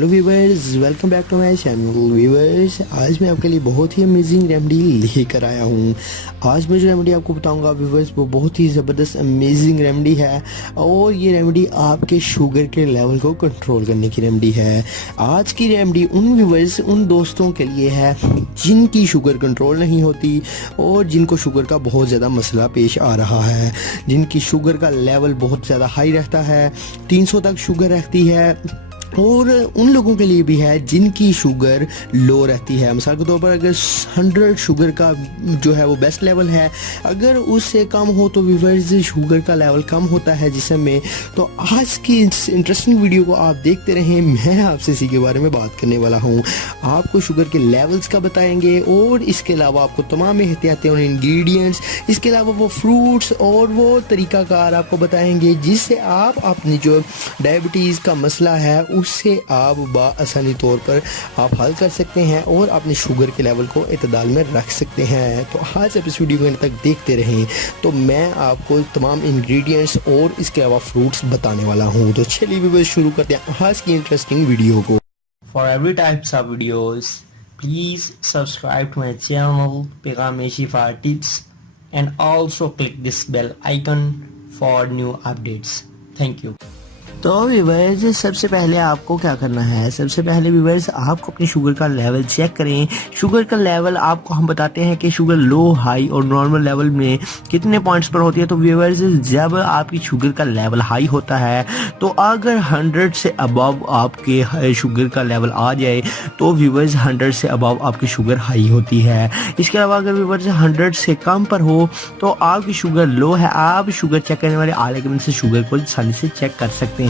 Hello viewers, welcome back to my channel. Viewers, आज मैं आपके लिए बहुत ही अमेजिंग रेमेडी लेकर आया हूँ। आज मैं जो रेमेडी आपको बताऊँगा व्यूवर्स, वो बहुत ही ज़बरदस्त अमेजिंग रेमेडी है और ये रेमेडी आपके शुगर के लेवल को कंट्रोल करने की रेमेडी है। आज की रेमेडी उन व्यूवर्स, उन दोस्तों के लिए है जिनकी शुगर कंट्रोल नहीं होती और जिनको शुगर का बहुत ज़्यादा मसला पेश आ रहा है, जिनकी शुगर का लेवल बहुत ज़्यादा हाई रहता है, 300 तक शुगर रहती है। और उन लोगों के लिए भी है जिनकी शुगर लो रहती है। मिसाल के तौर पर अगर 100 शुगर का जो है वो बेस्ट लेवल है, अगर उससे कम हो तो व्यूअर्स शुगर का लेवल कम होता है जिस्म में। तो आज की इस इंटरेस्टिंग वीडियो को आप देखते रहें। मैं आपसे इसी के बारे में बात करने वाला हूँ। आपको शुगर के लेवल्स का बताएंगे और इसके अलावा आपको तमाम एहतियाती और इंग्रेडिएंट्स, इसके अलावा वो फ्रूट्स और वो तरीकाकार आपको बताएंगे जिससे आप अपनी जो डायबिटीज़ का मसला है उससे आप आसानी तौर पर आप हल कर सकते हैं और अपने शुगर के लेवल को इतदाल में रख सकते हैं। तो आज आप इस वीडियो को अंत तक देखते रहें। तो मैं आपको तमाम इंग्रेडिएंट्स और इसके अलावा फ्रूट्स बताने वाला हूं। तो चलिए भी शुरू करते हैं आज की इंटरेस्टिंग वीडियो को। For every types of videos, please subscribe to my channel Pegam Shifa Tips and also click this bell icon for new updates. Thank you. तो व्यूवर्स, सबसे पहले आपको क्या करना है, सबसे पहले व्यूवर्स आपको अपनी शुगर का लेवल चेक करें। शुगर का लेवल आपको हम बताते हैं कि शुगर लो, हाई और नॉर्मल लेवल में कितने पॉइंट्स पर होती है। तो व्यूवर्स, जब आपकी शुगर का लेवल हाई होता है तो अगर 100 से अबव आपके शुगर का लेवल आ जाए तो व्यूवर्स 100 से अबव आपकी शुगर हाई होती है। इसके अलावा अगर व्यूवर्स 100 से कम पर हो तो आपकी शुगर लो है। आप शुगर चेक करने वाले आले के मदद से शुगर को आसानी से चेक कर सकते हैं।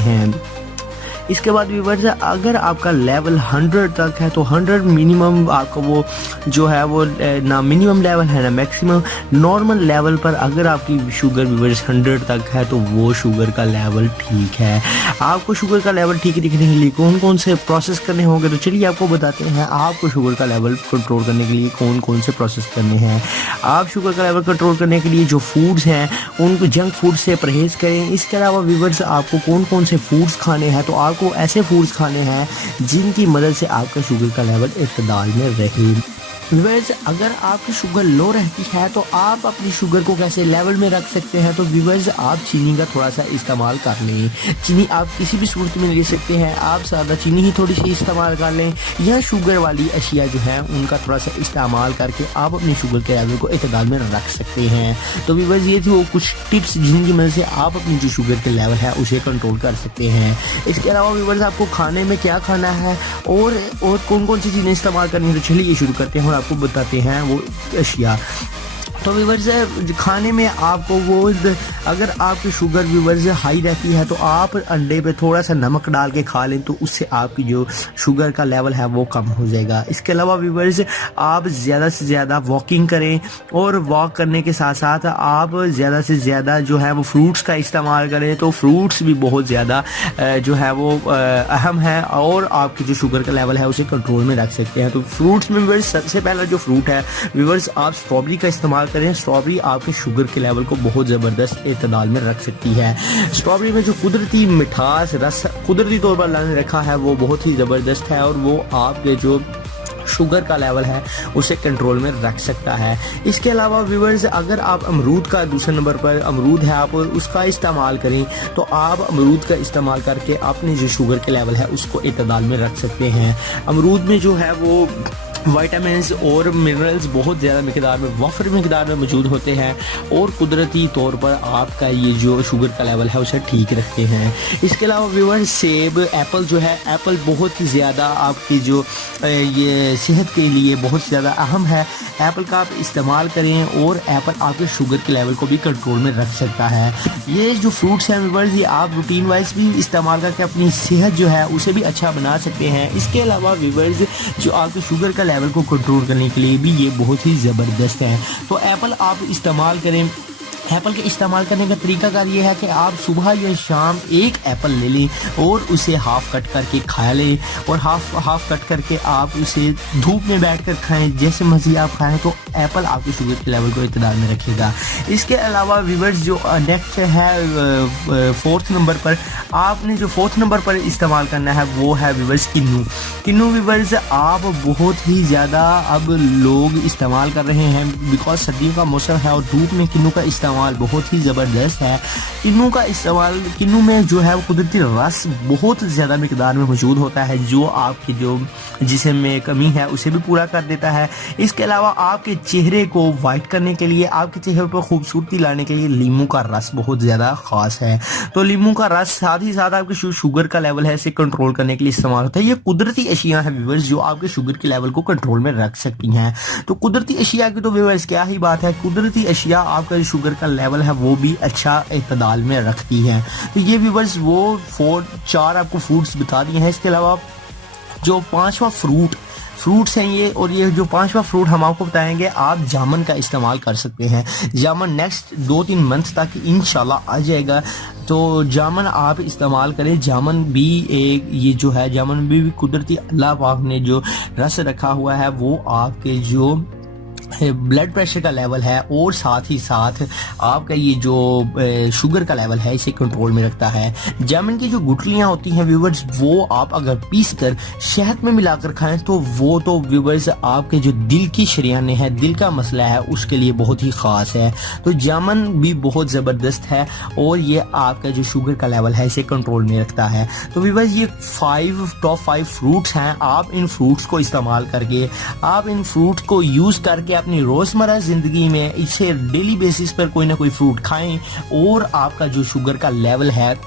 इसके बाद व्यूअर्स, अगर आपका लेवल 100 तक है तो 100 मिनिमम आपका वो जो है वो ना मिनिमम लेवल है ना मैक्सिमम। नॉर्मल लेवल पर अगर आपकी शुगर व्यूअर्स 100 तक है तो वो शुगर का लेवल ठीक है। आपको शुगर का लेवल ठीक रखने के लिए कौन कौन से प्रोसेस करने होंगे, तो चलिए आपको बताते हैं आपको शुगर का लेवल कंट्रोल करने के लिए कौन कौन से प्रोसेस करने हैं। आप शुगर का लेवल कंट्रोल करने के लिए जो फूड्स हैं उनको जंक फूड से परहेज़ करें। इसके अलावा व्यूअर्स, आपको कौन कौन से फूड्स खाने हैं, तो आपको ऐसे फूड्स खाने हैं जिनकी मदद से आपका शुगर का लेवल इत्तेदाल में रहे। व्यूअर्स, अगर आपकी शुगर लो रहती है तो आप अपनी शुगर को कैसे लेवल में रख सकते हैं, तो व्यूअर्स आप चीनी का थोड़ा सा इस्तेमाल कर लें। चीनी आप किसी भी सूरत में ले सकते हैं। आप सादा चीनी ही थोड़ी सी इस्तेमाल कर लें या शुगर वाली अशिया जो है उनका थोड़ा सा इस्तेमाल करके आप अपनी शुगर के लेवल को इत्तेदाल में रख सकते हैं। तो व्यूअर्स, ये थी वो कुछ टिप्स जिनकी मदद से आप अपनी जो शुगर के लेवल है उसे कंट्रोल कर सकते हैं। इसके अलावा व्यूअर्स, आपको खाने में क्या खाना है और कौन कौन सी चीज़ें इस्तेमाल करनी है, तो चलिए शुरू करते हैं और आपको बताते हैं वो अशिया। तो व्यूअर्स, खाने में आपको वो अगर आपकी शुगर व्यूअर्स हाई रहती है तो आप अंडे पे थोड़ा सा नमक डाल के खा लें तो उससे आपकी जो शुगर का लेवल है वो कम हो जाएगा। इसके अलावा व्यूअर्स, आप ज़्यादा से ज़्यादा वॉकिंग करें और वॉक करने के साथ साथ आप ज़्यादा से ज़्यादा जो है वो फ्रूट्स का इस्तेमाल करें। तो फ्रूट्स भी बहुत ज़्यादा जो है वो अहम है और आपकी जो शुगर का लेवल है उसे कंट्रोल में रख सकते हैं। तो फ्रूट्स में व्यूअर्स सबसे पहला जो फ्रूट है व्यूअर्स, आप स्ट्रॉबेरी का इस्तेमाल करें। स्ट्रॉबेरी आपके शुगर के लेवल को बहुत ज़बरदस्त इत्तेदाल में रख सकती है। स्ट्रॉबेरी में जो कुदरती मिठास रस कुदरती तौर पर लाने रखा है वो बहुत ही ज़बरदस्त है और वो आपके जो शुगर का लेवल है उसे कंट्रोल में रख सकता है। इसके अलावा व्यूअर्स, अगर आप अमरूद का दूसरे नंबर पर अमरूद है आप उसका इस्तेमाल करें तो आप अमरूद का इस्तेमाल करके अपने जो शुगर के लेवल है उसको इत्तेदाल में रख सकते हैं। अमरूद में जो है वो विटामिन्स और मिनरल्स बहुत ज़्यादा मिकदार में वफर मिकदार में मौजूद होते हैं और कुदरती तौर पर आपका ये जो शुगर का लेवल है उसे ठीक रखते हैं। इसके अलावा व्यूअर्स, सेब, एप्पल जो है, एप्पल बहुत ही ज़्यादा आपकी जो ये सेहत के लिए बहुत ज़्यादा अहम है। एप्पल का आप इस्तेमाल करें और एप्पल आपके शुगर के लेवल को भी कंट्रोल में रख सकता है। ये जो फ्रूट्स हैं व्यूअर्स, ये आप रूटीन वाइज भी इस्तेमाल करके अपनी सेहत जो है उसे भी अच्छा बना सकते हैं। इसके अलावा व्यूअर्स, जो आपके शुगर का लेवल को कंट्रोल करने के लिए भी ये बहुत ही ज़बरदस्त है। तो एप्पल आप इस्तेमाल करें। एप्पल के इस्तेमाल करने का तरीकाकार ये है कि आप सुबह या शाम एक एप्पल ले लें और उसे हाफ कट करके खा लें, और हाफ कट करके आप उसे धूप में बैठकर खाएं। जैसे मर्जी आप खाएं तो एप्पल आपके शुगर के लेवल को इत्तेदाल में रखेगा। इसके अलावा व्यूअर्स जो नेक्स्ट है फोर्थ नंबर पर, आपने जो फोर्थ नंबर पर इस्तेमाल करना है वो है व्यूअर्स किन्नू व्यूअर्स आप बहुत ही ज़्यादा अब लोग इस्तेमाल कर रहे हैं, बिकॉज सर्दियों का मौसम है और धूप में किन्नू का इस्तेमाल बहुत ही ज़बरदस्त है। किन्नू में जो है वो कुदरती रस बहुत ज़्यादा मिकदार में मौजूद होता है, जो आपकी जो जिस्म में कमी है उसे भी पूरा कर देता है। इसके अलावा आपके चेहरे को वाइट करने के लिए, आपके चेहरे पर खूबसूरती लाने के लिए लीमू का रस बहुत ज़्यादा ख़ास है। तो लीमू का रस साथ ही साथ आपके शुगर का लेवल है इसे कंट्रोल करने के लिए इस्तेमाल होता है। ये कुदरती अशिया है व्यूअर्स जो आपके शुगर के लेवल को कंट्रोल में रख सकती हैं। तो कुदरती अशिया की तो व्यूअर्स क्या ही बात है, कुदरती अशिया आपका जो शुगर का लेवल है वो भी अच्छा इत्तेदाल में रखती है। तो ये व्यूअर्स वो 4 आपको फ्रूट्स बता दिए हैं। इसके अलावा जो 5वां फ्रूट्स हैं ये, और ये जो 5वां फ्रूट हम आपको बताएंगे, आप जामुन का इस्तेमाल कर सकते हैं। जामुन नेक्स्ट 2-3 मंथ तक इंशाल्लाह आ जाएगा, तो जामुन आप इस्तेमाल करें। जामुन भी एक ये जो है जामुन भी कुदरती अल्लाह पाक ने जो रस रखा हुआ है वो आपके जो ब्लड प्रेशर का लेवल है और साथ ही साथ आपका ये जो शुगर का लेवल है इसे कंट्रोल में रखता है। जामुन की जो गुठलियां होती हैं व्यूअर्स वो आप अगर पीस कर शहद में मिलाकर खाएं तो वो तो व्यूअर्स आपके जो दिल की शरियाने हैं, दिल का मसला है, उसके लिए बहुत ही ख़ास है। तो जामुन भी बहुत ज़बरदस्त है और ये आपका जो शुगर का लेवल है इसे कंट्रोल में रखता है। तो व्यूअर्स ये टॉप 5 फ्रूट्स हैं। आप इन फ्रूट्स को इस्तेमाल करके, आप इन फ्रूट्स को यूज़ करके अपनी रोजमर्रा जिंदगी में इसे डेली बेसिस पर कोई ना कोई फ्रूट खाएं और आपका जो शुगर का लेवल है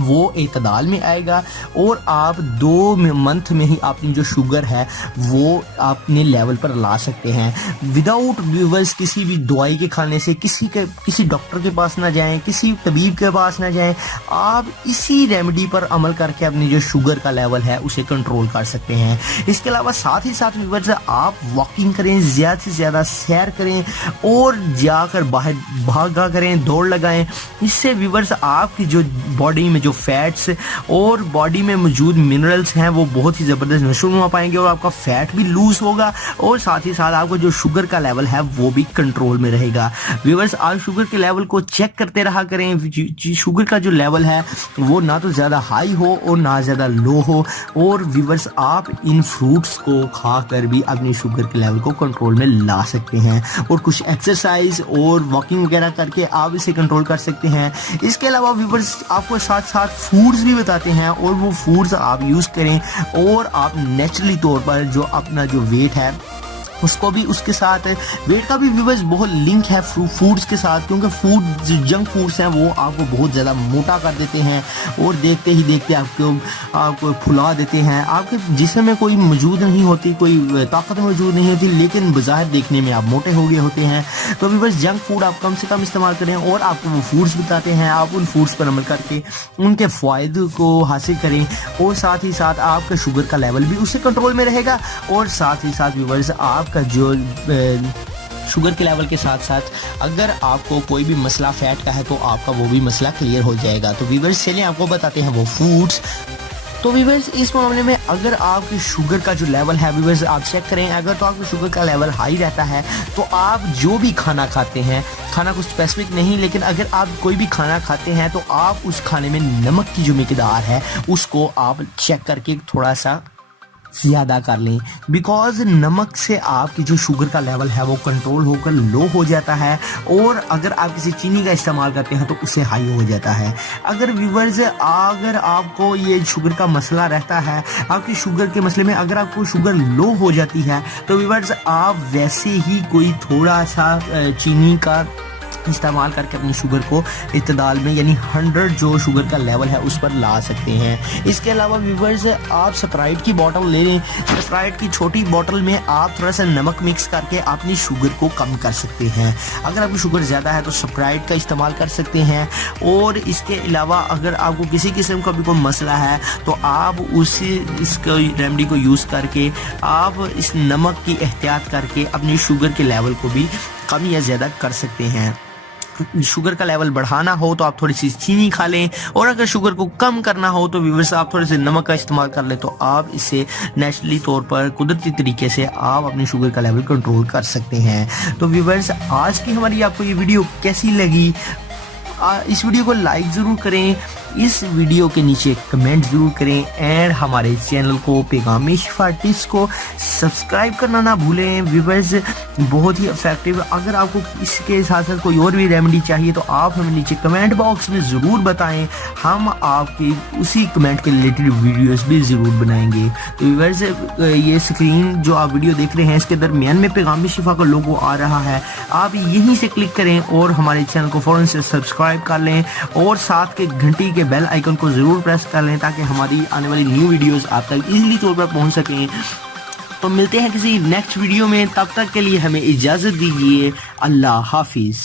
वो इत्तेदाल में आएगा और आप 2 मंथ में ही अपनी जो शुगर है वो अपने लेवल पर ला सकते हैं विदाउट व्यूअर्स किसी भी दवाई के खाने से। किसी डॉक्टर के पास ना जाएं, किसी तबीब के पास ना जाएं, आप इसी रेमेडी पर अमल करके अपनी जो शुगर का लेवल है उसे कंट्रोल कर सकते हैं। इसके अलावा साथ ही साथ व्यूअर्स आप वॉकिंग करें, ज़्यादा से ज़्यादा सैर करें और जाकर बाहर भागा करें, दौड़ लगाएं। इससे व्यूअर्स आपकी जो बॉडी में जो फैट्स और बॉडी में मौजूद मिनरल्स हैं वो बहुत ही ज़बरदस्त नशोनुमा पाएंगे और आपका फैट भी लूज होगा और साथ ही साथ आपका जो शुगर का लेवल है वो भी कंट्रोल में रहेगा। व्यूअर्स आप शुगर के लेवल को चेक करते रहा करें। शुगर का जो लेवल है वो ना तो ज़्यादा हाई हो और ना ज़्यादा लो हो, और व्यूअर्स आप इन फ्रूट्स को खाकर भी अपनी शुगर के लेवल को कंट्रोल में ला सकते हैं और कुछ एक्सरसाइज और वॉकिंग वगैरह करके आप इसे कंट्रोल कर सकते हैं। इसके अलावा व्यूअर्स आपको साथ साथ फूड्स भी बताते हैं और वो फूड्स आप यूज़ करें और आप नेचुरली तौर पर जो अपना जो वेट है उसको भी, उसके साथ वेट का भी व्यूअर्स बहुत लिंक है फूड्स के साथ, क्योंकि फूड जो जंक फूड्स हैं वो आपको बहुत ज़्यादा मोटा कर देते हैं और देखते ही देखते आपको फुला देते हैं। आपके जिस्म में कोई मौजूद नहीं होती, कोई ताकत मौजूद नहीं होती, लेकिन बज़ाहिर देखने में आप मोटे हो गए होते हैं। तो व्यूअर्स जंक फूड आप कम से कम इस्तेमाल करें और आपको वो फूड्स बताते हैं, आप उन फूड्स पर अमल करके उनके फ़ायदे को हासिल करें और साथ ही साथ आपका शुगर का लेवल भी उससे कंट्रोल में रहेगा और साथ ही साथ व्यूअर्स आप का जो शुगर के लेवल के साथ साथ अगर आपको कोई भी मसला फैट का है तो आपका वो भी मसला क्लियर हो जाएगा। तो व्यूअर्स चलिए आपको बताते हैं वो फूड्स। तो व्यूअर्स इस मामले में अगर आपकी शुगर का जो लेवल है व्यूअर्स आप चेक करें, अगर तो आपकी शुगर का लेवल हाई रहता है तो आप जो भी खाना खाते हैं, खाना कुछ स्पेसिफिक नहीं, लेकिन अगर आप कोई भी खाना खाते हैं तो आप उस खाने में नमक की जो मिकदार है उसको आप चेक करके थोड़ा सा ज़्यादा कर लें, बिकॉज नमक से आपकी जो शुगर का लेवल है वो कंट्रोल होकर लो हो जाता है और अगर आप किसी चीनी का इस्तेमाल करते हैं तो उससे हाई हो जाता है। अगर व्यूअर्स अगर आपको ये शुगर का मसला रहता है, आपकी शुगर के मसले में अगर आपको शुगर लो हो जाती है तो व्यूअर्स आप वैसे ही कोई थोड़ा सा चीनी का इस्तेमाल करके अपनी शुगर को इत्तेदाल में यानी 100 जो शुगर का लेवल है उस पर ला सकते हैं। इसके अलावा व्यूअर्स आप स्प्राइट की बोतल ले लें, स्प्राइट की छोटी बोतल में आप थोड़ा सा नमक मिक्स करके अपनी शुगर को कम कर सकते हैं। अगर आपकी शुगर ज़्यादा है तो स्प्राइट का इस्तेमाल कर सकते हैं और इसके अलावा अगर आपको किसी किस्म का भी कोई मसला है तो आप इस रेमेडी को यूज़ करके आप इस नमक की एहतियात करके अपनी शुगर के लेवल को भी कम या ज़्यादा कर सकते हैं। शुगर का लेवल बढ़ाना हो तो आप थोड़ी सी चीनी खा लें, और अगर शुगर को कम करना हो तो व्यूअर्स आप थोड़े से नमक का इस्तेमाल कर लें, तो आप इससे नेचुरली तौर पर कुदरती तरीके से आप अपने शुगर का लेवल कंट्रोल कर सकते हैं। तो व्यूअर्स आज की हमारी आपको ये वीडियो कैसी लगी, इस वीडियो को लाइक ज़रूर करें, इस वीडियो के नीचे कमेंट ज़रूर करें, एंड हमारे चैनल को पैगाम शिफा टिप्स को सब्सक्राइब करना ना भूलें। व्यूअर्स बहुत ही इफेक्टिव, अगर आपको इसके साथ साथ कोई और भी रेमेडी चाहिए तो आप हमें नीचे कमेंट बॉक्स में ज़रूर बताएं, हम आपकी उसी कमेंट के रिलेटेड वीडियोस भी ज़रूर बनाएंगे। तो व्यूअर्स ये स्क्रीन जो आप वीडियो देख रहे हैं इसके दरमियान में पैगाम शिफा का लोगो आ रहा है, आप यहीं से क्लिक करें और हमारे चैनल को फ़ौरन से सब्सक्राइब कर लें, और साथ के घंटी के बेल आइकन को ज़रूर प्रेस कर लें ताकि हमारी आने वाली न्यू वीडियोस आप तक इजीली तौर पर पहुंच सकें। तो मिलते हैं किसी नेक्स्ट वीडियो में, तब तक के लिए हमें इजाज़त दीजिए। अल्लाह हाफिज़।